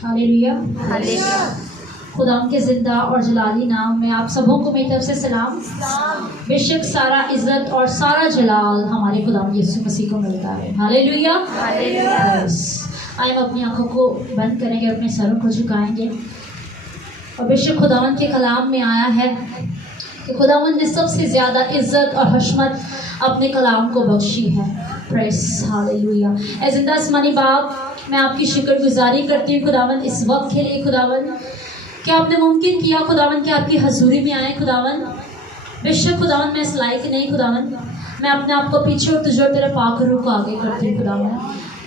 Hallelujah. Hallelujah. खुदा के जिंदा और जलाली नाम में आप सबों को मेरी तरफ से सलाम। बेशक सारा इज्जत और सारा जलाल हमारे खुदा यीशु मसीह को मिलता है। हालेलुया। हालेलुया। आइए हम अपनी आंखों को बंद करेंगे, अपने सरों को झुकाएंगे और बेशक खुदावन के कलाम में आया है कि खुदावन ने सबसे ज़्यादा इज्जत और हशमत अपने कलाम को बख्शी है। Press hallelujah. ए जिंदा आसमानी बाप, मैं आपकी शुक्रगुजारी करती हूँ खुदावन इस वक्त के लिए। खुदावन क्या आपने मुमकिन किया खुदावन कि आपकी हजूरी में आए खुदावन। बेशक खुदावन मैं इस लायक नहीं खुदावन, मैं अपने आप को पीछे और तुझे और तेरे पाक रूह को आगे करती हूँ खुदावन।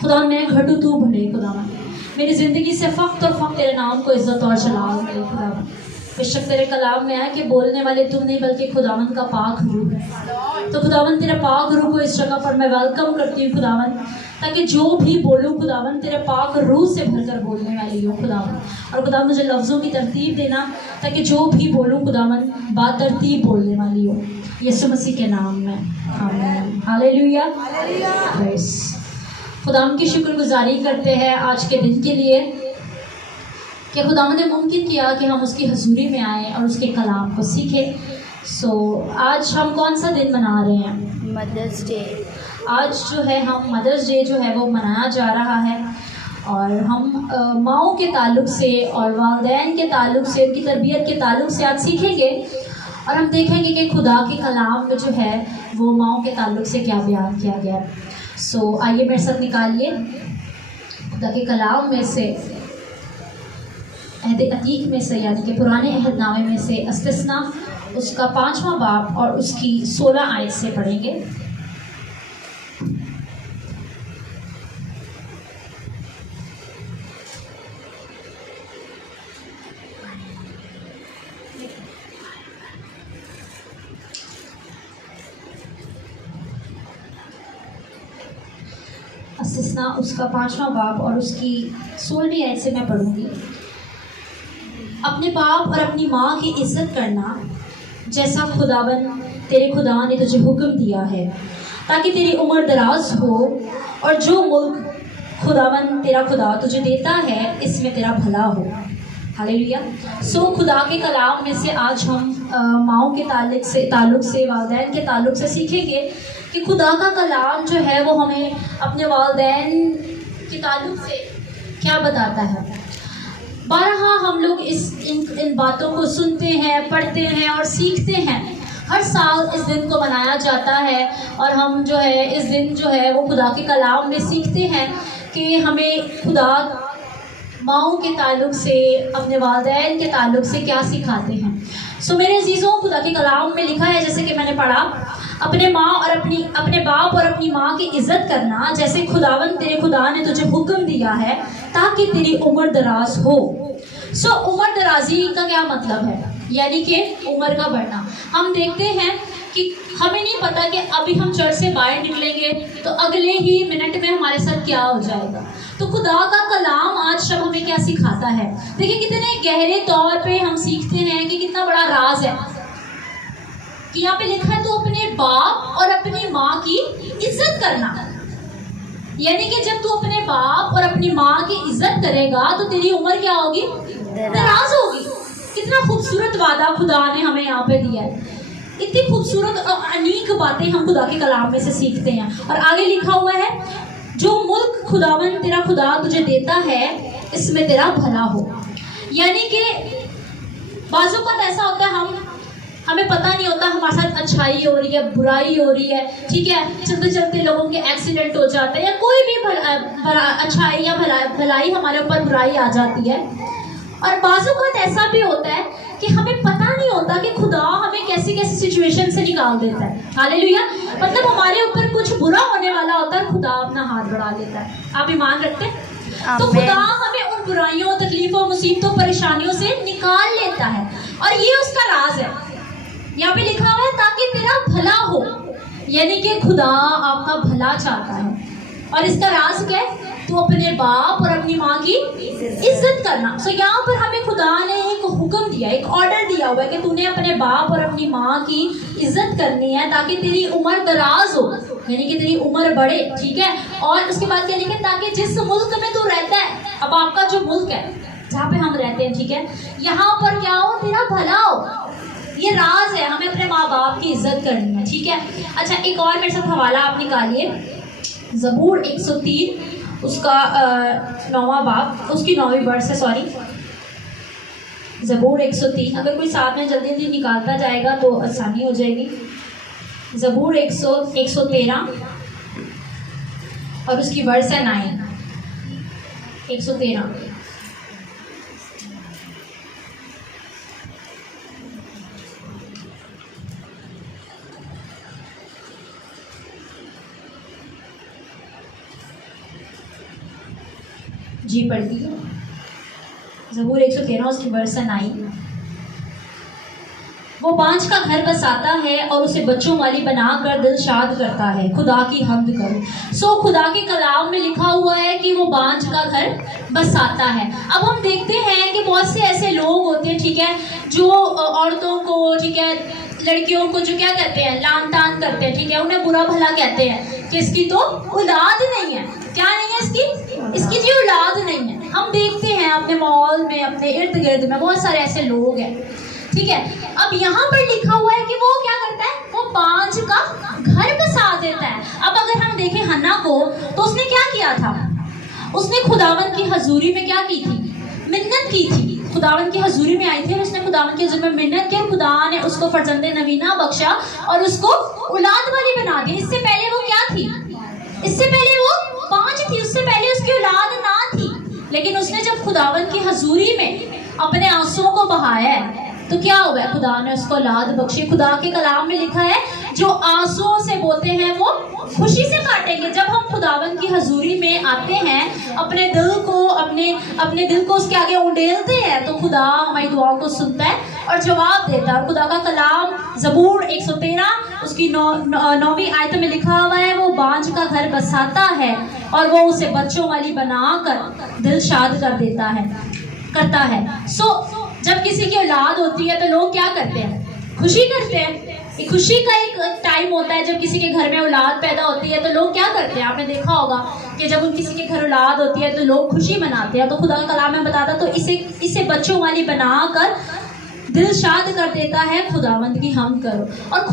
खुदावन मैं घटू तू बढ़े खुदावन, मेरी ज़िंदगी से फ़ख्त और फ़ख्त तेरे नाम को इज़्ज़त और जलाल मिले खुदावन। बेशक तेरे कलाम में आया कि बोलने वाले तुम नहीं बल्कि खुदावन का पाक रूह है। तो खुदावन तेरे पाक रूह को इस जगह पर मैं वेलकम करती हूँ खुदावन, ताकि जो भी बोलूँ खुदावन तेरे पाक रूह से भरकर बोलने वाली हो खुदावन। और खुदावन मुझे लफ्ज़ों की तरतीब देना ताकि जो भी बोलूँ खुदावन बातरतीब बोलने वाली हो, यीशु मसीह के नाम में आमीन। हालेलुया। प्रेज़। खुदावन की शुक्रगुजारी करते हैं आज के दिन के लिए कि खुदावन ने मुमकिन किया कि हम उसकी हजूरी में आए और उसके कलाम को सीखें। आज हम कौन सा दिन मना रहे हैं? Mother's Day. आज जो है हम मदर्स डे जो है वो मनाया जा रहा है और हम माओं के ताल्लुक़ से और वालिदैन के ताल्लुक़ से, उनकी तरबियत के ताल्लुक़ से आज सीखेंगे और हम देखेंगे कि खुदा के कलाम में जो है वो माओं के ताल्लुक़ से क्या बयान किया गया है। आइए मेरे साथ निकालिए खुदा के कलाम में से, अहद अतीक में से यानी कि पुराने अहदनामे में से इस्तिस्ना उसका 5वां बाब और उसकी 16 आयत से पढ़ेंगे। इस्तिस्ना उसका 5वां बाब और उसकी 16वीं आयत से मैं पढ़ूंगी। अपने बाप और अपनी माँ की इज्जत करना जैसा खुदावन तेरे खुदा ने तुझे हुक्म दिया है, ताकि तेरी उम्र दराज हो और जो मुल्क खुदावन तेरा खुदा तुझे देता है इसमें तेरा भला हो। हालेलुया। खुदा के कलाम में से आज हम माओं के ताल्लुक़ से वालिदैन के ताल्लुक़ से सीखेंगे कि खुदा का कलाम जो है वो हमें अपने वालिदैन के ताल्लुक़ से क्या बताता है। बारहा हम लोग इन बातों को सुनते हैं, पढ़ते हैं और सीखते हैं। हर साल इस दिन को मनाया जाता है और हम जो है इस दिन जो है वो खुदा के कलाम में सीखते हैं कि हमें खुदा माओं के ताल्लुक़ से, अपने वालिदैन के ताल्लुक़ से क्या सिखाते हैं। मेरे अजीज़ों, खुदा के कलाम में लिखा है जैसे कि मैंने पढ़ा, अपने बाप और अपनी माँ की इज्जत करना जैसे खुदावन तेरे खुदा ने तुझे हुक्म दिया है, ताकि तेरी उम्र दराज हो। उम्र दराजी का क्या मतलब है? यानी कि उम्र का बढ़ना। हम देखते हैं कि हमें नहीं पता कि अभी हम चर्च से बाहर निकलेंगे तो अगले ही मिनट में हमारे साथ क्या हो जाएगा। तो खुदा का कलाम आज शब हमें क्या सिखाता है। देखिए कितने गहरे तौर पे हम सीखते हैं कि कितना बड़ा राज है कि यहाँ पे लिखा है तो अपने बाप और अपनी माँ की इज्जत करना। यानी कि जब तू अपने बाप और अपनी माँ की इज्जत करेगा तो तेरी उम्र क्या होगी? दराज होगी। कितना खूबसूरत वादा खुदा ने हमें यहाँ पे दिया है। इतनी खूबसूरत और अनीक बातें हम खुदा के कलाम में से सीखते हैं। और आगे लिखा हुआ है, जो मुल्क खुदावन तेरा खुदा तुझे देता है इसमें तेरा भला हो। यानी कि बाज़ औक़ात ऐसा होता है हमें पता नहीं होता हमारे साथ अच्छाई हो रही है, बुराई हो रही है, ठीक है, चलते चलते लोगों के एक्सीडेंट हो जाते हैं या कोई भी अच्छाई या भलाई हमारे ऊपर बुराई आ जाती है। और बाज़ औक़ात ऐसा भी होता है कि हमें पता नहीं होता कि खुदा हमें कैसी कैसी सिचुएशन से निकाल देता है। हालेलुया। मतलब हमारे ऊपर कुछ बुरा होने वाला होता है, खुदा अपना हाथ बढ़ा देता है। आप ईमान रखते हैं? तो खुदा हमें उन बुराइयों, तकलीफों, मुसीबतों, परेशानियों से निकाल लेता है और ये उसका राज है। यहाँ पे लिखा हुआ है ताकि तेरा भला हो, यानी कि खुदा आपका भला चाहता है। और इसका राज क्या है? तू अपने बाप और अपनी माँ की इज्जत करना। सो यहाँ पर हमें खुदा ने एक हुक्म दिया, एक ऑर्डर दिया हुआ है कि तूने अपने बाप और अपनी माँ की इज्जत करनी है ताकि तेरी उम्र दराज हो, यानी कि तेरी उम्र बढ़े, ठीक है। और उसके बाद क्या लिखा, ताकि जिस मुल्क में तू रहता है, अब आपका जो मुल्क है जहाँ पे हम रहते हैं, ठीक है, यहाँ पर क्या हो, तेरा भला हो। ये राज है, हमें अपने माँ बाप की इज्जत करनी है, ठीक है। अच्छा, एक और मेरे साथ हवाला आप निकालिए, ज़बूर 103 उसका 9वां बाब, उसकी 9वीं वर्स है, सॉरी, ज़बूर 103। अगर कोई साथ में जल्दी जल्दी निकालता जाएगा तो आसानी हो जाएगी। ज़बूर 113 और उसकी वर्स है 9, 113। जी पढ़ लीजिए, ज़बूर 113 उसकी वर्स 9। वो बांझ का घर बसाता है और उसे बच्चों वाली बनाकर दिल शाद करता है, खुदा की हम्द करो। सो खुदा के कलाम में लिखा हुआ है कि वो बांझ का घर बसाता है। अब हम देखते हैं कि बहुत से ऐसे लोग होते हैं, ठीक है, जो औरतों को, ठीक है, लड़कियों को जो क्या कहते हैं, लान तान करते हैं, ठीक है, उन्हें बुरा भला कहते हैं कि इसकी तो औलाद नहीं है। क्या नहीं है इसकी जी औलाद नहीं है। हम देखते हैं अपने माहौल में, अपने इर्द गिर्द में बहुत सारे ऐसे लोग हैं, ठीक है। अब यहाँ पर लिखा हुआ है कि वो क्या करता है, वो बांझ का घर बसा देता है। अब अगर हम देखें हन्ना को, तो उसने क्या किया था, उसने खुदावन की हजूरी में क्या की थी, मिन्नत की थी। खुदावन की हजूरी में आई थी, उसने खुदावन की हजूरी में मिन्नत की, खुदा ने उसको फरजंदे नवीना बख्शा और उसको औलाद वाली बना दी। इससे पहले वो क्या थी, इससे पहले वो बांझ थी, उससे पहले उसकी औलाद ना थी। लेकिन उसने जब खुदावन की हजूरी में अपने आंसुओं को बहाया है तो क्या हुआ, खुदा ने उसको औलाद बख्शी। खुदा के कलाम में लिखा है, जो आंसुओं से बोते हैं वो खुशी से काटेंगे। जब हम खुदावन की हजूरी में आते हैं, अपने दिल को उसके आगे उंडेलते हैं, तो खुदा हमारी दुआओं को सुनता है और जवाब देता है। और खुदा का कलाम ज़बूर 113 उसकी 9वीं आयत में लिखा हुआ है, वो बांझ का घर बसाता है और वो उसे बच्चों वाली बनाकर दिल शाद करता है। सो जब किसी की औलाद होती है तो लोग क्या करते हैं, खुशी करते हैं। खुशी का एक टाइम होता है जब किसी के घर में औलाद पैदा होती है तो लोग क्या करते हैं, आपने देखा होगा कि जब किसी के घर औलाद होती है तो लोग खुशी मनाते हैं। तो खुदा का कलाम में बताता, तो इसे बच्चों वाली बनाकर दिल शाद कर देता है, खुदावंद की हम करो। और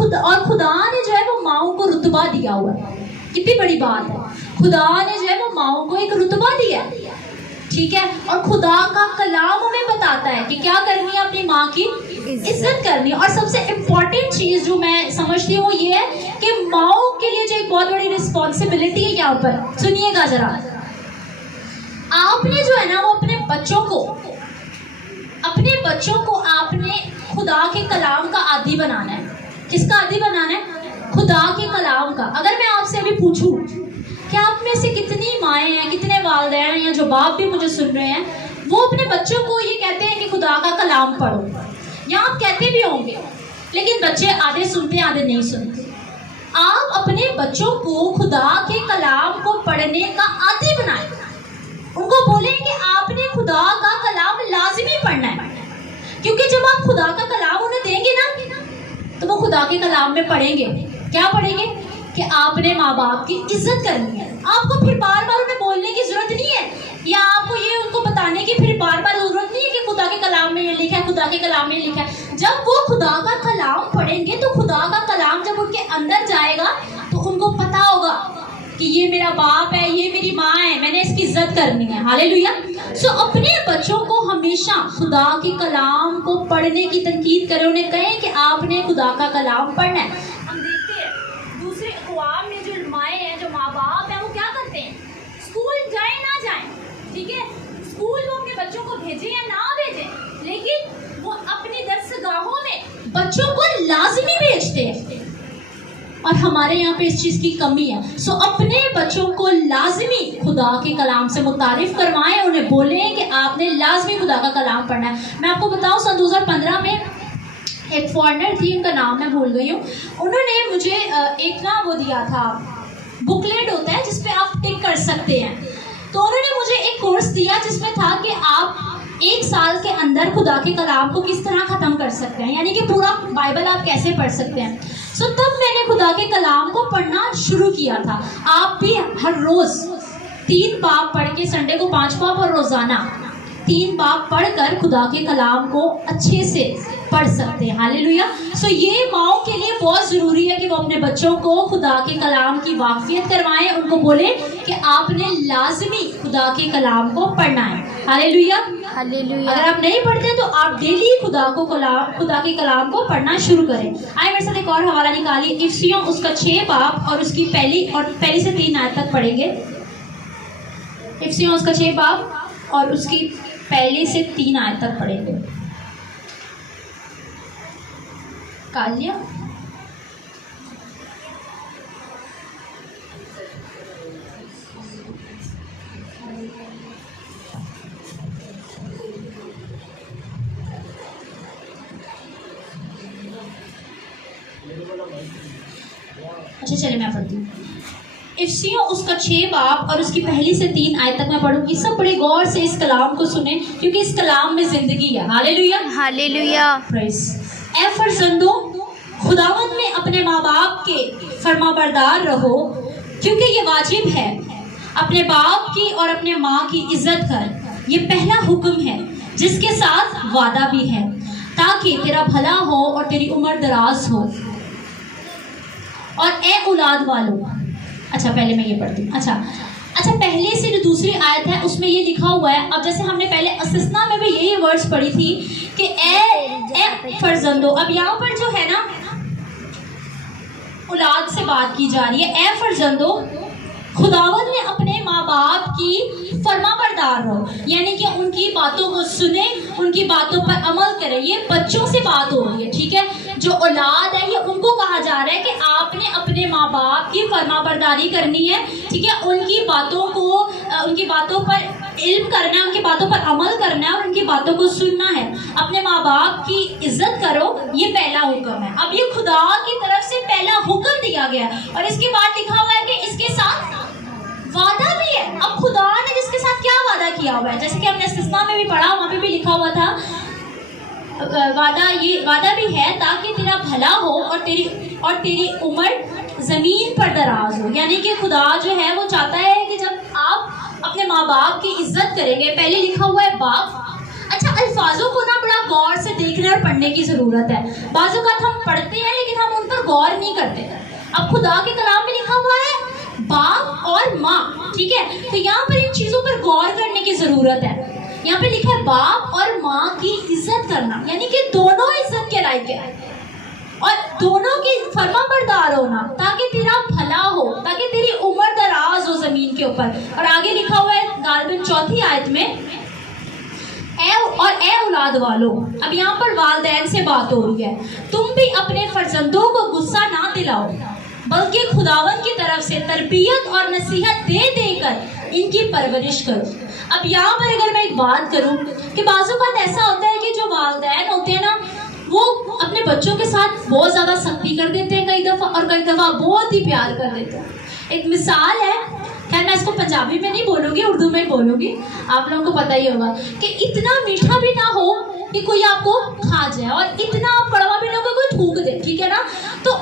खुदा ने जो है वो माओं को रुतबा दिया हुआ है। कितनी बड़ी बात है, खुदा ने जो है वो माओं को एक रुतबा दिया है, ठीक है। और खुदा का कलाम हमें बताता है कि क्या करनी है, अपनी माँ की इज्जत करनी है। और सबसे इम्पोर्टेंट चीज जो मैं समझती हूँ ये है कि माओं के लिए जो एक बहुत बड़ी रिस्पॉन्सिबिलिटी है, यहाँ पर सुनिएगा जरा, आपने जो है ना वो अपने बच्चों को आपने खुदा के कलाम का आदी बनाना है। किसका आदी बनाना है, खुदा के कलाम का। अगर मैं आपसे अभी पूछूं कि आप में से कितनी माएँ हैं, कितने वालिदैन हैं, या जो बाप भी मुझे सुन रहे हैं, वो अपने बच्चों को ये कहते हैं कि खुदा का कलाम पढ़ो, या आप कहते भी होंगे, लेकिन बच्चे आधे सुनते हैं आधे नहीं सुनते। आप अपने बच्चों को खुदा के कलाम को पढ़ने का आदी बनाएं। उनको बोलें कि आपने खुदा का कलाम लाजिमी पढ़ना है, क्योंकि जब आप खुदा का कलाम उन्हें देंगे ना तो वो खुदा के कलाम में पढ़ेंगे। क्या पढ़ेंगे कि आपने माँ बाप की इज्जत करनी है। आपको फिर बार बार उन्हें बोलने की जरूरत नहीं है, या आपको ये उनको बताने की फिर बार बार जरूरत नहीं है कि खुदा के कलाम में ये लिखा है, खुदा के कलाम में ये लिखा है। जब वो खुदा का कलाम पढ़ेंगे तो खुदा का कलाम जब उनके अंदर जाएगा तो उनको पता होगा कि ये मेरा बाप है, ये मेरी माँ है, मैंने इसकी इज्जत करनी है। हालेलुया। सो अपने बच्चों को हमेशा खुदा के कलाम को पढ़ने की तनकीद करें, उन्हें कहें कि आपने खुदा का कलाम पढ़ना है। हम देखते हैं दूसरे अक़वाम में जो माएँ हैं, जो माँ बाप हैं, वो क्या करते हैं, स्कूल जाए ना जाए, ठीक है, स्कूल वो अपने बच्चों को भेजें या ना भेजें, लेकिन वो अपनी दरसगाहों में बच्चों को लाजमी भेजते हैं। और हमारे यहाँ पे इस चीज़ की कमी है। सो अपने बच्चों को लाजमी खुदा के कलाम से मुतारिफ करवाएं, उन्हें बोलें कि आपने लाजमी खुदा का कलाम पढ़ना है। मैं आपको बताऊँ, सन 2015 में एक फॉरेनर थी, उनका नाम मैं भूल गई हूँ, उन्होंने मुझे एक ना वो दिया था, बुकलेट होता है जिसपे आप टिक कर सकते हैं। तो कोर्स दिया जिसमें था कि आप 1 साल के अंदर खुदा के कलाम को किस तरह ख़त्म कर सकते हैं, यानी कि पूरा बाइबल आप कैसे पढ़ सकते हैं। सो तब मैंने खुदा के कलाम को पढ़ना शुरू किया था। आप भी हर रोज़ 3 बाब पढ़ के, संडे को 5 बाब और रोज़ाना 3 बाब पढ़कर खुदा के कलाम को अच्छे से पढ़ सकते हैं। हालेलुया। सो ये माओ के लिए बहुत ज़रूरी है कि वो अपने बच्चों को खुदा के कलाम की वाक़फियत करवाएं, उनको बोले कि आपने लाजमी खुदा के कलाम को पढ़ना है। हालेलुया। हालेलुया। अगर आप नहीं पढ़ते तो आप डेली खुदा के कलाम को पढ़ना शुरू करें। आइए मेरे साथ एक और हवाला निकालिए, इफिसियों उसका 6 बाब और उसकी पहली से 3 आयत तक पढ़ेंगे। इफिसियों उसका 6 बाब और उसकी पहली से 3 आयत तक पढ़ेंगे। कालिया अच्छा चलिए मैं पढ़ती हूँ। इफिसियों उसका 6 बाब और उसकी पहली से 3 आयत तक मैं पढ़ूंगी। सब बड़े गौर से इस कलाम को सुने क्योंकि इस कलाम में जिंदगी है। हालेलुया। हालेलुया। प्रेज़। ए फर्जंदों, खुदावंद में अपने माँ बाप के फरमाबरदार रहो, क्योंकि ये वाजिब है। अपने बाप की और अपने माँ की इज्जत कर, ये पहला हुक्म है जिसके साथ वादा भी है, ताकि तेरा भला हो और तेरी उम्र दराज हो। और ए औलाद वालों, अच्छा पहले मैं ये पढ़ती हूँ। अच्छा पहले से जो दूसरी आयत है उसमें ये लिखा हुआ है। अब जैसे हमने पहले अस्तिस्ना में भी यही वर्ड्स पढ़ी थी कि ए फर्जंदो, अब यहाँ पर जो है ना औलाद से बात की जा रही है। ए फर्जंदो, खुदावंद ने अपने माँ बाप की फरमाबरदार हो, यानी कि उनकी बातों को सुने, उनकी बातों पर अमल करें। ये बच्चों से बात हो रही है, ठीक है। जो औलाद है ये उनको कहा जा रहा है कि आपने अपने माँ बाप की फरमाबरदारी करनी है, ठीक है। उनकी बातों पर इल्म करना है, उनकी बातों पर अमल करना है और उनकी बातों को सुनना है। अपने माँ बाप की इज्जत करो, ये पहला हुक्म है। अब ये खुदा की तरफ से पहला हुक्म दिया गया और इसके बाद लिखा हुआ है कि इसके साथ वादा भी है। अब खुदा ने जिसके साथ क्या वादा किया हुआ है, जैसे कि हमने इस्तिस्ना में भी पढ़ा, वहाँ पे भी लिखा हुआ था वादा भी है ताकि तेरा भला हो और तेरी उम्र जमीन पर दराज हो। यानी कि खुदा जो है वो चाहता है कि जब आप अपने माँ बाप की इज्जत करेंगे, पहले लिखा हुआ है बाप। अच्छा, अल्फाजों को ना बड़ा गौर से देखने और पढ़ने की ज़रूरत है। बाज़ औक़ात हम पढ़ते हैं लेकिन हम उन पर गौर नहीं करते। अब खुदा के कलाम में लिखा हुआ है बाप और माँ, ठीक है। तो यहाँ पर इन चीज़ों पर गौर करने की ज़रूरत है। यहाँ पे लिखा है बाप और माँ की इज्जत करना, यानी कि दोनों इज्जत के लायक है और दोनों की फरमाबरदार होना ताकि तेरा भला हो, ताकि तेरी उम्र दराज हो ज़मीन के ऊपर। और आगे लिखा हुआ है गालिबन 4 आयत में, ए औलाद वालों। अब यहाँ पर वालिदैन से बात हो रही है। तुम भी अपने फर्जंदों को गुस्सा ना दिलाओ, बल्कि खुदावंद की तरफ से तरबियत और नसीहत दे देकर इनकी परवरिश करो। अब यहाँ पर अगर मैं एक बात करूँ कि बाज़ औक़ात ऐसा होता है कि जो वालिदैन होते हैं ना, वो अपने बच्चों के साथ बहुत ज़्यादा सख्ती कर देते हैं कई दफ़ा, और कई दफ़ा बहुत ही प्यार कर देते हैं। एक मिसाल है, खैर मैं इसको पंजाबी में नहीं बोलूँगी, उर्दू में बोलूँगी, आप लोगों को पता ही होगा कि इतना मीठा भी ना हो कि कोई आपको खा जाए और इतना कड़वा भी ना हो कि कोई थूक दे, ठीक है ना। तो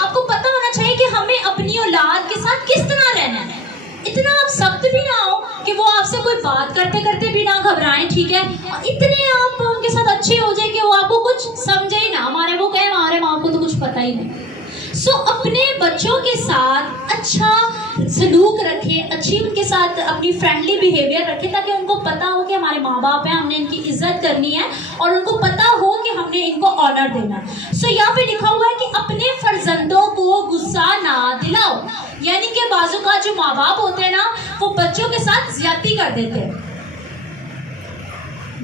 आपको पता होना चाहिए कि हमें अपनी औलाद के साथ किस तरह रहना है। इतना आप सख्त भी ना हो कि वो आपसे कोई बात करते करते भी ना घबराएं, ठीक है। इतने आप उनके साथ अच्छे हो जाए कि वो आपको कुछ समझे ही ना, हमारे माँ को तो कुछ पता ही नहीं। सो अपने बच्चों के साथ अच्छा सलूक रखें, अच्छी उनके साथ अपनी फ्रेंडली बिहेवियर रखें, ताकि उनको पता हो कि हमारे माँ बाप हैं, हमने इनकी इज्जत करनी है और उनको पता हो कि हमने इनको ऑनर देना है। सो यहाँ पे लिखा हुआ है कि अपने फर्जंदों को गुस्सा ना दिलाओ, यानी कि बाजू का जो माँ बाप होते हैं ना, वो बच्चों के साथ ज्यादती कर देते हैं।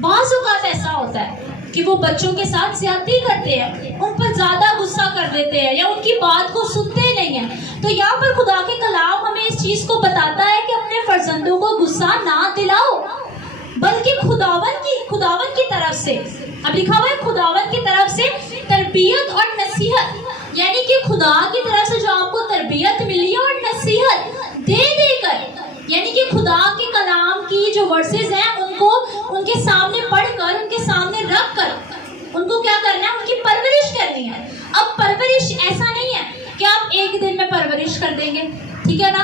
बाजू का ऐसा होता है कि वो बच्चों के साथ ज्यादती करते हैं, उन पर ज्यादा गुस्सा कर देते हैं या उनकी बात को सुनते नहीं हैं। तो यहाँ पर खुदा के कलाम हमें इस चीज को बताता है कि अपने फर्जंदों को गुस्सा ना दिलाओ, बल्कि खुदावन की तरफ से, अब लिखा हुआ है खुदावन की तरफ से तरबियत और नसीहत, यानी कि खुदा की तरफ से जो आपको तरबियत मिली है और नसीहत दे देकर, यानी कि खुदा के कलाम की जो वर्सेस हैं उनको उनके सामने पढ़कर, उनके सामने रख कर उनको क्या करना है, उनकी परवरिश करनी है। अब परवरिश ऐसा नहीं है कि आप एक दिन में परवरिश कर देंगे, ठीक है ना।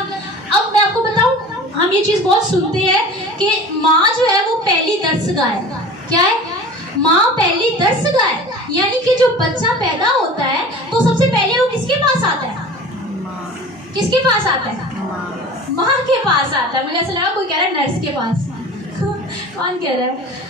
अब मैं आपको बताऊं, हम ये चीज़ बहुत सुनते हैं कि माँ जो है वो पहली दर्शगा है। क्या है? माँ पहली दर्शगा है, यानी कि जो बच्चा पैदा होता है तो सबसे पहले वो किसके पास आता है? किसके पास आता है? माँ के पास आता है। मुझे ऐसा लगा कोई कह रहा है नर्स के पास। कौन कह रहा है?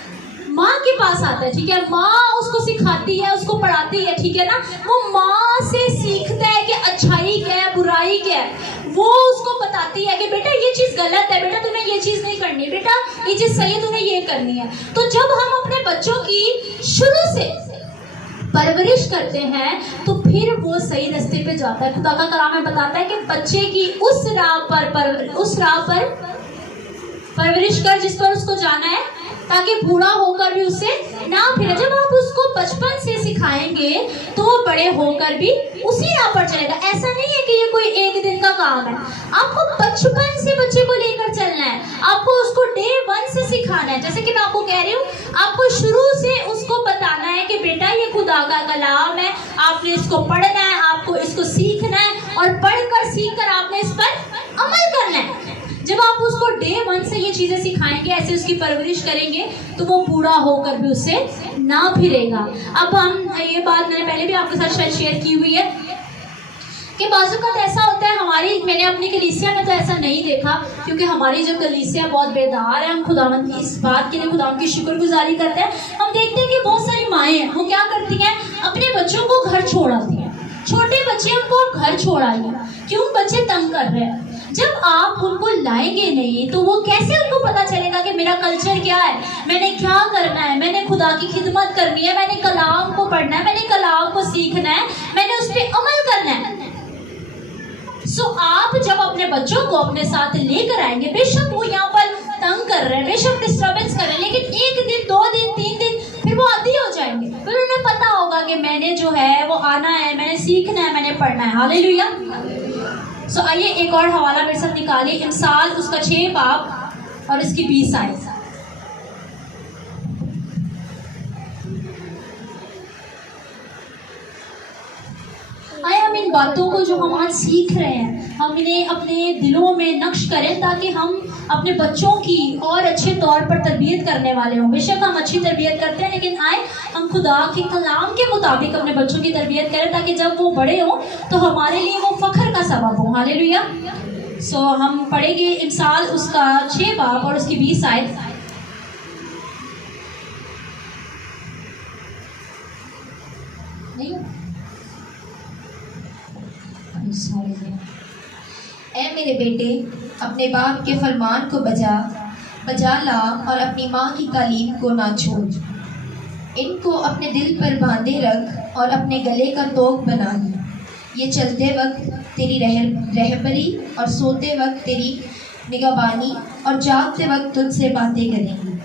माँ के पास आता है, ठीक है। माँ उसको सिखाती है, उसको पढ़ाती है, ठीक है ना। वो माँ से सीखता है कि अच्छाई क्या है, बुराई क्या है। वो उसको बताती है कि बेटा ये चीज़ गलत है, बेटा तुम्हें ये चीज़ नहीं करनी, बेटा ये चीज़ सही है, तुम्हें ये करनी है। तो जब हम अपने बच्चों की शुरू से परवरिश करते हैं तो फिर वो सही रास्ते पे जाता है। खुदा का कलाम में बताता है कि बच्चे की उस राह पर परवरिश कर जिस पर उसको जाना है, ताकि बूढ़ा होकर भी उससे ना फिरे। जब आप उसको बचपन से सिखाएंगे तो वो बड़े होकर भी उसी राह पर चलेगा। ऐसा नहीं है कि ये कोई एक दिन का काम है, आपको बचपन से बच्चे को लेकर चलना है, आपको उसको डे 1 से सिखाना है। जैसे कि मैं आपको कह रही हूँ, आपको शुरू से उसको बताना है कि बेटा ये खुदा का कलाम है, आपने इसको पढ़ना है, आपको इसको सीखना है, और पढ़कर सीखकर आपने इस पर अमल करना है। जब आप उसको डे 1 से ये चीज़ें सिखाएंगे, ऐसे उसकी परवरिश करेंगे, तो वो बूढ़ा होकर भी उससे ना फिरेगा। अब हम ये बात मैंने पहले भी आपके साथ शायद शेयर की हुई है कि बाजू का ऐसा होता है, मैंने अपनी कलीसिया में तो ऐसा नहीं देखा, क्योंकि हमारी जो कलीसिया बहुत बेदार है। हम खुदावंद की इस बात के लिए खुदावंद की शुक्रगुजारी करते हैं। हम देखते हैं कि बहुत सारी माएँ हैं, वो क्या करती हैं, अपने बच्चों को घर छोड़ आती हैं। छोटे बच्चे उनको घर छोड़ आइए, क्यों? बच्चे तंग कर रहे हैं। जब आप उनको लाएंगे नहीं तो वो कैसे उनको पता चलेगा कि मेरा कल्चर क्या है, मैंने क्या करना है, मैंने खुदा की खिदमत करनी है, मैंने कलाम को पढ़ना है, मैंने कलाम को सीखना है, मैंने उस पर अमल करना है। आप जब अपने बच्चों को अपने साथ लेकर आएंगे, बेशक वो यहाँ पर तंग कर रहे हैं, बेशक डिस्टर्बेंस कर रहे हैं, लेकिन 1 दिन 2 दिन 3 दिन फिर वो आदी हो जाएंगे। फिर उन्हें पता होगा कि मैंने जो है वो आना है, मैंने सीखना है, मैंने पढ़ना है। हालेलुया। आइए एक और हवाला मेरे साथ निकालिए, इमसाल उसका 6 बाब और इसकी 20 आयत। आए हम इन बातों को जो हम आज सीख रहे हैं, हम इन्हें अपने दिलों में नक्श करें, ताकि हम अपने बच्चों की और अच्छे तौर पर तरबियत करने वाले हों। बेशक हम अच्छी तरबियत करते हैं, लेकिन आए हम खुदा के कलाम के मुताबिक अपने बच्चों की तरबियत करें, ताकि जब वो बड़े हों तो हमारे लिए वो फ़ख्र का सबब हो। हालेलुया। हम पढ़ेंगे इमसाल उसका 6 बाब और उसकी 20 आयत। ऐ मेरे बेटे, अपने बाप के फरमान को बजा ला और अपनी माँ की तालीम को ना छोड़। इनको अपने दिल पर बांधे रख और अपने गले का तोक बना ले। ये चलते वक्त तेरी रहबरी और सोते वक्त तेरी निगहबानी और जागते वक्त तुझसे बातें करेंगी।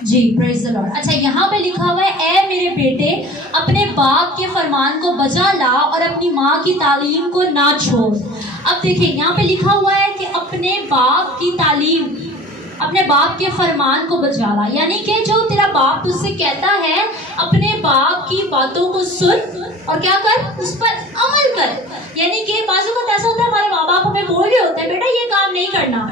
जी, प्रेज़ द लॉर्ड। अच्छा, यहाँ पे लिखा हुआ है, ऐ मेरे बेटे अपने बाप के फरमान को बजा ला और अपनी माँ की तालीम को ना छोड़। अब देखिए यहाँ पे लिखा हुआ है कि अपने बाप की तालीम, अपने बाप के फरमान को बजा ला, यानी कि जो तेरा बाप तुझसे कहता है, अपने बाप की बातों को सुन और क्या कर, उस पर अमल कर। यानी कि बाजू का ऐसा होता है, हमारे माँ बाप हमें बोल रहे होते हैं, बेटा ये काम नहीं करना,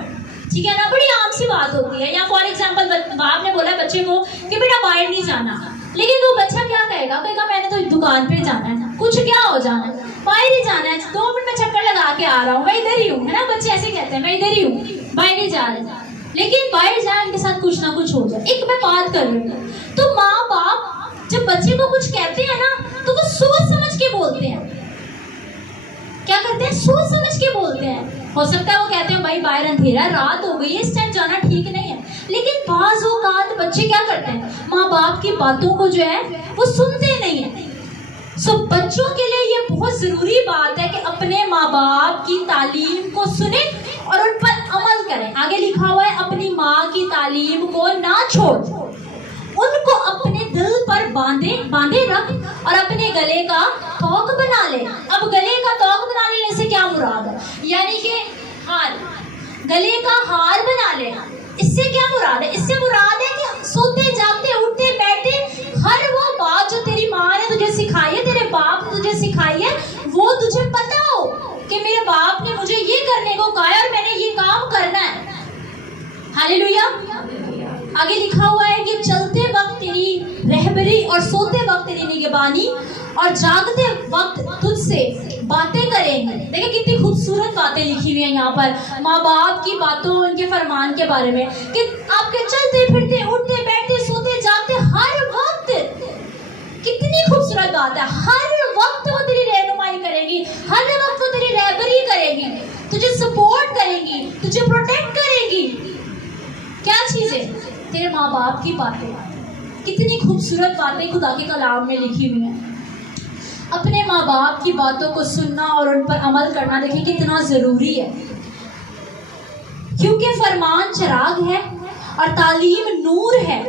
ठीक है ना। बड़ी आम सी बात होती है। या फॉर एग्जाम्पल बाप ने बोला बच्चे को कि बेटा बाहर नहीं जाना, लेकिन वो बच्चा क्या कहेगा, मैंने तो दुकान पे जाना है, कुछ क्या हो जाना है, बाहर ही जाना है, 2 मिनट में चक्कर लगा के आ रहा हूँ, मैं इधर ही हूँ, है ना। बच्चे ऐसे कहते हैं, मैं इधर ही हूँ, बाहर नहीं जा रहे। लेकिन बाहर जाए उनके साथ कुछ ना कुछ हो जाए। एक मैं बात कर रही हूँ, तो माँ बाप जब बच्चे को कुछ कहते हैं ना, तो वो सोच समझ के बोलते हैं। क्या करते हैं? सोच समझ के बोलते हैं। हो सकता है वो कहते हैं भाई बाहर अंधेरा, रात हो गई है, इस टाइम जाना ठीक नहीं है। लेकिन बाज़ औक़ात बच्चे क्या करते हैं, माँ बाप की बातों को जो है वो सुनते नहीं है। बच्चों के लिए ये बहुत ज़रूरी बात है कि अपने माँ बाप की तालीम को सुने और उन पर अमल करें। आगे लिखा हुआ है, अपनी माँ की तालीम को ना छोड़, उनको अपने दिल पर बांधे रख और अपने गले का तोक बना ले। अब गले का तोक बना लेने से क्या मुराद है? यानी कि हाल गले का हार बना ले। इससे क्या मुराद है? इससे मुराद है कि सोते जागते उठते बैठते हर वो बात जो तेरी माँ ने तुझे सिखाई है, तेरे बाप ने तुझे सिखाई है, वो तुझे पता हो कि मेरे बाप ने मुझे ये करने को कहा है और मैंने ये काम करना है। हालेलुया। आगे लिखा हुआ है कि चलते वक्त तेरी रहबरी और सोते वक्त तेरी निगहबानी और जागते वक्त तुझसे बातें करेंगे। देखिए कितनी खूबसूरत बातें लिखी हुई है यहाँ पर माँ बाप की बातों, उनके फरमान के बारे में कि आपके चलते फिरते उठते बैठते सोते जागते हर वक्त, कितनी खूबसूरत बात है। हर वक्त वो तेरी रहनुमाई करेगी, हर वक्त वो तेरी रहबरी करेगी, तुझे सपोर्ट करेगी, तुझे प्रोटेक्ट करेगी। क्या चीजें? तेरे माँ बाप की बातें। कितनी खूबसूरत बातें खुदा के कलाम में लिखी हुई हैं। अपने माँ बाप की बातों को सुनना और उन पर अमल करना देखिए कितना जरूरी है, क्योंकि फरमान चिराग है और तालीम नूर है।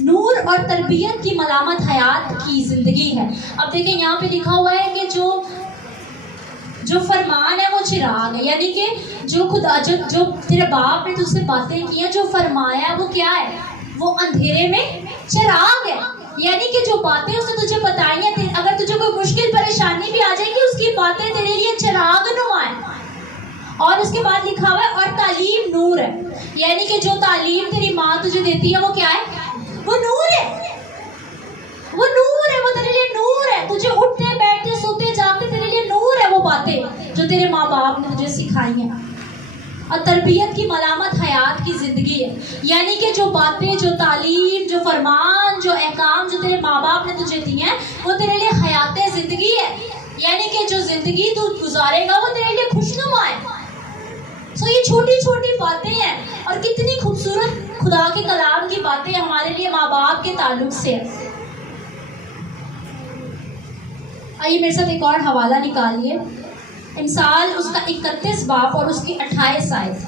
नूर और तरबियत की मलामत हयात की जिंदगी है। अब देखिए यहाँ पे लिखा हुआ है कि जो फरमान है वो चिराग है, यानी कि जो खुदा जो तेरे बाप ने तुझसे बातें की हैं, जो फरमाया है वो क्या है? वो अंधेरे में चिराग है। यानी कि जो बातें उसने तुझे बताई हैं, अगर तुझे कोई मुश्किल परेशानी भी आ जाएगी उसकी बातें तेरे लिए चिराग नुमा है। और उसके बाद लिखा हुआ है और तालीम नूर है, यानी कि जो तालीम तेरी माँ तुझे देती है वो क्या है? वो नूर है। वो नूर है, वो तेरे लिए नूर है। तुझे उठते बैठते सोते जागते तेरे लिए नूर है वो बातें जो तेरे माँ बाप ने तुझे सिखाई हैं। और तरबियत की मलामत हयात की ज़िंदगी है, यानी कि जो बातें, जो तालीम, जो फरमान, जो अहकाम जो तेरे माँ बाप ने तुझे दी हैं वो तेरे लिए हयात ज़िंदगी है, यानी कि जो ज़िंदगी तू गुजारेगा वो तेरे लिए खुशनुमा है। सो ये छोटी छोटी बातें हैं और कितनी खूबसूरत खुदा के कलाम की बातें हमारे लिए माँ बाप के ताल्लुक से है। आइए मेरे साथ एक और हवाला निकालिए, इमसाल उसका 31 बाब और उसकी 28 आयत।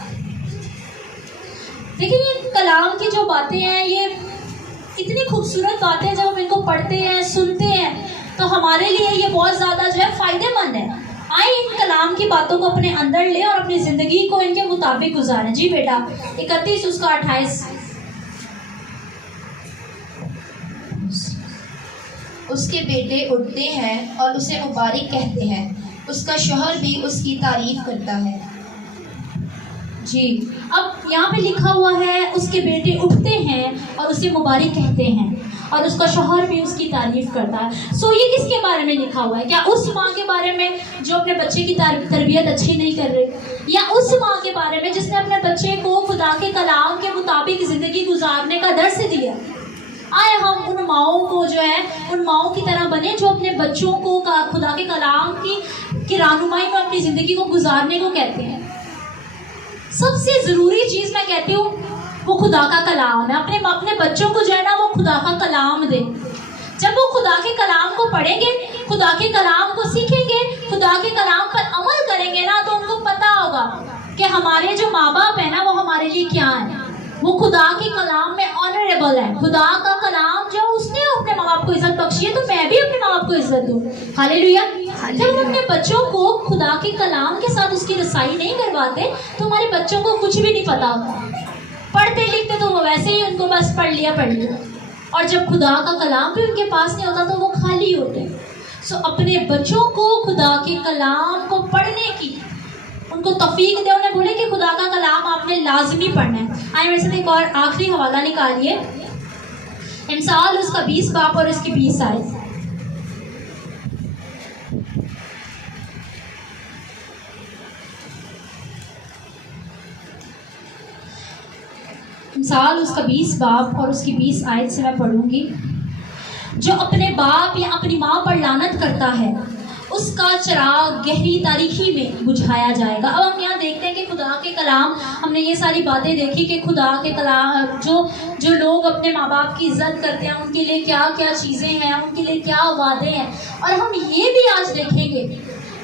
देखिए ये कलाम की जो बातें हैं ये इतनी खूबसूरत बातें, जब हम इनको पढ़ते हैं सुनते हैं तो हमारे लिए ये बहुत ज़्यादा जो है फ़ायदेमंद है। आए इन कलाम की बातों को अपने अंदर ले और अपनी ज़िंदगी को इनके मुताबिक गुजारें। जी बेटा 31 उसका 28। उसके बेटे उठते हैं और उसे मुबारक कहते हैं, उसका शौहर भी उसकी तारीफ करता है। जी अब यहाँ पे लिखा हुआ है उसके बेटे उठते हैं और उसे मुबारक कहते हैं और उसका शौहर भी उसकी तारीफ करता है। सो ये किसके बारे में लिखा हुआ है? क्या उस माँ के बारे में जो अपने बच्चे की तरबियत अच्छी नहीं कर रही, या उस माँ के बारे में जिसने अपने बच्चे को खुदा के कलाम के मुताबिक ज़िंदगी गुजारने का दर्स दिया? आए हम उन माओं को जो है उन माओं की तरह बने जो अपने बच्चों को खुदा के कलाम की रहनुमाई में अपनी ज़िंदगी को गुजारने को कहते हैं। सबसे ज़रूरी चीज़ मैं कहती हूँ वो खुदा का कलाम है। अपने बच्चों को जो है ना वो खुदा का कलाम दे। जब वो खुदा के कलाम को पढ़ेंगे, खुदा के कलाम को सीखेंगे, खुदा के कलाम पर अमल करेंगे ना, तो उनको पता होगा कि हमारे जो माँ बाप है ना वो हमारे लिए क्या है। वो खुदा के कलाम में ऑनरेबल है। खुदा का कलाम जो उसने अपने माँ बाप को इज्जत बख्शी है, तो मैं भी अपने माँ बाप को इज्जत दूँ। हालेलुया। जब हम अपने बच्चों को खुदा के कलाम के साथ उसकी रसाई नहीं करवाते तो हमारे बच्चों को कुछ भी नहीं पता होता। पढ़ते लिखते तो वो वैसे ही उनको बस पढ़ लिया। और जब खुदा का कलाम भी उनके पास नहीं होता तो वो खाली होते। सो अपने बच्चों को खुदा के कलाम को पढ़ने की उनको तौफीक दे। उन्हें बोले कि खुदा का कलाम आपने लाजमी पढ़ना है। आइए मेरे साथ एक और आखिरी हवाला निकालिए, इमसाल उसका 20 बाब और उसकी 20 आयत। इमसाल उसका 20 बाब और उसकी 20 आयत से मैं पढ़ूंगी। जो अपने बाप या अपनी माँ पर लानत करता है उसका चिराग गहरी तारीकी में बुझाया जाएगा। अब हम यहाँ देखते हैं कि खुदा के कलाम, हमने ये सारी बातें देखी कि खुदा के कलाम जो लोग अपने माँ बाप की इज्जत करते हैं उनके लिए क्या क्या चीज़ें हैं, उनके लिए क्या वादे हैं। और हम ये भी आज देखेंगे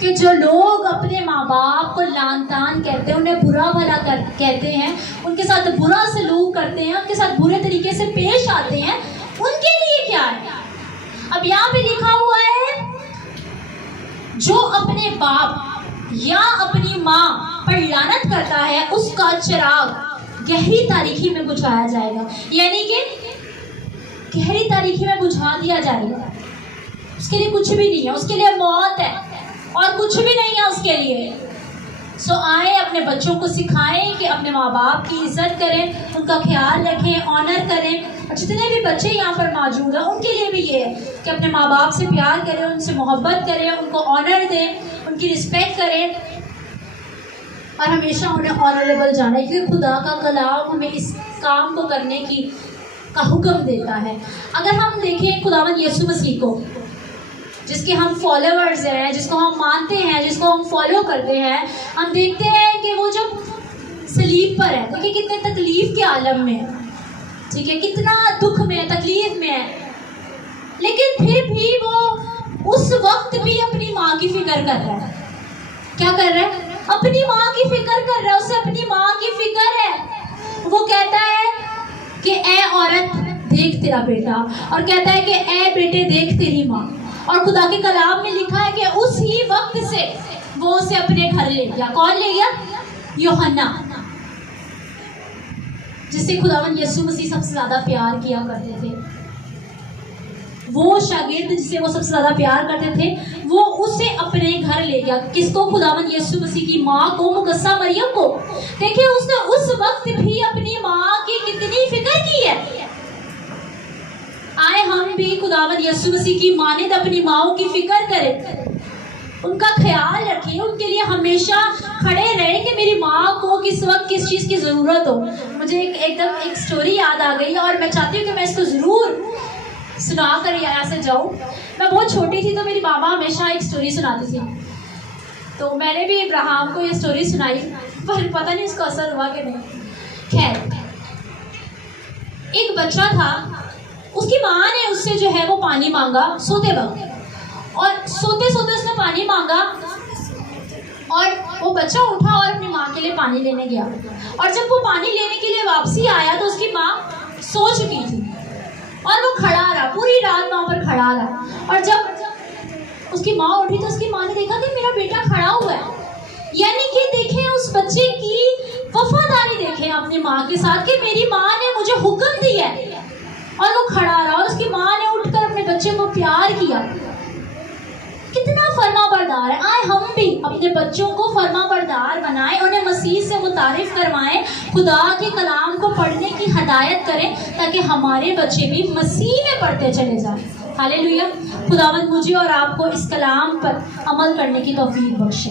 कि जो लोग अपने माँ बाप को लान तान कहते हैं, उन्हें बुरा भला कहते हैं, उनके साथ बुरा सलूक करते हैं, उनके साथ बुरे तरीके से पेश आते हैं, उनके लिए क्या है। अब यहाँ पे लिखा हुआ है जो अपने बाप या अपनी माँ पर पर लानत करता है उसका चिराग गहरी तारीकी में बुझाया जाएगा, यानी कि गहरी तारीकी में बुझा दिया जाएगा। उसके लिए कुछ भी नहीं है, उसके लिए मौत है और कुछ भी नहीं है उसके लिए। सो आए अपने बच्चों को सिखाएं कि अपने माँ बाप की इज्जत करें, उनका ख्याल रखें, ऑनर करें। और जितने भी बच्चे यहाँ पर मौजूद हैं उनके लिए भी ये है कि अपने माँ बाप से प्यार करें, उनसे मोहब्बत करें, उनको ऑनर दें, उनकी रिस्पेक्ट करें और हमेशा उन्हें ऑनरेबल जाने, क्योंकि खुदा का कलाम हमें इस काम को करने का हुक्म देता है। अगर हम देखें खुदावंद यीशु मसीह को, जिसके हम फॉलोअर्स हैं, जिसको हम मानते हैं, जिसको हम फॉलो करते हैं, हम देखते हैं कि वो जब सलीब पर है, देखिए कितने तकलीफ के आलम में है, ठीक है, कितना दुख में, तकलीफ में है, लेकिन फिर भी वो उस वक्त भी अपनी माँ की फिक्र कर रहा है। क्या कर रहा है? अपनी माँ की फिक्र कर रहा है, उसे अपनी माँ की फिक्र है। वो कहता है कि ए औरत देख तेरा बेटा, और कहता है कि ए बेटे देख तेरी माँ। और खुदा के कलाम में लिखा है कि उस ही वक्त से वो उसे अपने घर ले गया। कौन ले गया? यूहन्ना, जिससे खुदावंद यीशु मसीह सबसे ज्यादा प्यार किया करते थे। वो शागिर्द जिससे वो सबसे ज्यादा प्यार करते थे, वो उसे अपने घर ले गया। किसको? खुदावंद यीशु मसीह की माँ को, मुकद्दसा मरियम को। देखिए उसने उस वक्त भी अपनी माँ की कितनी फिक्र की है। आए हम भी खुदावंद यीशु मसीह की मानिंद अपनी माँओं की फिक्र करें, उनका ख्याल रखें, उनके लिए हमेशा खड़े रहें कि मेरी माँ को किस वक्त किस चीज़ की ज़रूरत हो। मुझे एक स्टोरी याद आ गई और मैं चाहती हूँ कि मैं इसको ज़रूर सुना कर यहाँ से जाऊँ। मैं बहुत छोटी थी तो मेरी मामा हमेशा एक स्टोरी सुनाती थी, तो मैंने भी इब्राहिम को ये स्टोरी सुनाई, पर पता नहीं इसको असर हुआ कि नहीं। खैर, एक बच्चा था, उसकी माँ ने उससे जो है वो पानी मांगा सोते वक्त, और सोते सोते उसने पानी मांगा और वो बच्चा उठा और अपनी माँ के लिए पानी लेने गया। और जब वो पानी लेने के लिए वापसी आया तो उसकी माँ सो चुकी थी और वो खड़ा रहा, पूरी रात वहाँ पर खड़ा रहा। और जब उसकी माँ उठी तो उसकी माँ ने देखा कि मेरा बेटा खड़ा हुआ है, यानी कि देखें उस बच्चे की वफादारी, देखें अपनी माँ के साथ कि मेरी माँ ने मुझे हुक्म दिया है, और वो खड़ा रहा और उसकी माँ ने उठकर अपने बच्चे को प्यार किया। कितना फर्माबरदार है। आए हम भी अपने बच्चों को फर्माबरदार बनाएं, उन्हें मसीह से मुतारिफ करवाएं, खुदा के कलाम को पढ़ने की हदायत करें, ताकि हमारे बच्चे भी मसीह में पढ़ते चले जाएं। हालेलुया। खुदावंद मुझे और आपको इस कलाम पर अमल करने की तौफीक बख्शे।